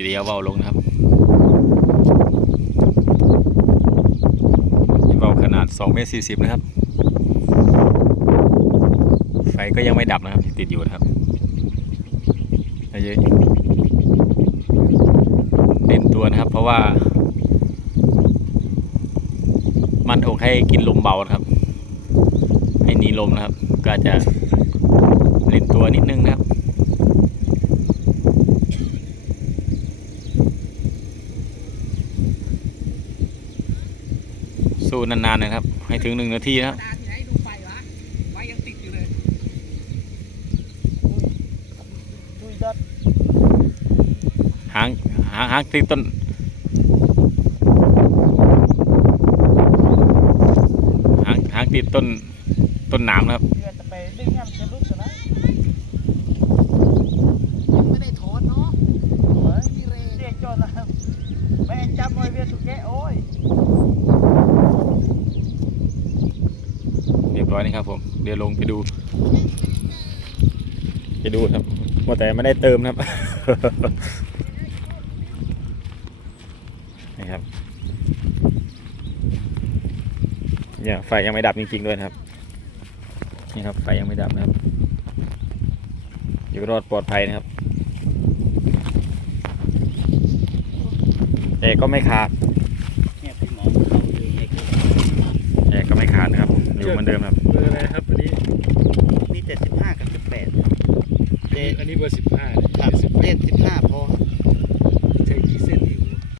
ทีเดียวเบาลงนะครับเบาขนาด2เมตร40 นะครับ ไฟก็ยังไม่ดับนะครับ ติดอยู่นะครับเยอะเด่นตัวนะครับ เพราะว่า มันอกให้กินลมเบานะครับ ให้หนีลมนะครับ ก็จะเล่นตัวนิดนึงนะครับ สู้นานๆนะครับ ให้ถึงหนึ่งนาทีนะครับดาที่ไหนดูไฟวะไฟยังติดอยู่เลยดุยดัดหางหางหางติดต้นหางหางติดต้นต้นหนามนะครับ เดือนจะไปดึงให้มันจะลุกกันนะ ไม่ได้ถอนเนาะ เฮ้ย พี่เร เรียกจนนะแม่จับไว้เวียนสุกแกโอ้ย เรียบร้ อยนี่ครับผมเดี๋ยวลงไปดู ไปดูครับว่าแต่ไม่ได้เติมนะครับนะครับเนี่ยไฟยังไม่ดับจริงๆด้วยนะครับนี่ครับไฟยังไม่ดับนะครับอยู่รอดปลอดภัยนะครับ แต่ก็ไม่ขาดเนี่ยพี่หมอเขาดูไงคือแต่ก็ไม่ขาดนะครับ อยู่เหมือนเดิมครับ ดเจ็ดอันนี้เบอร์สิบห้าครับเจ็ดสิบห้า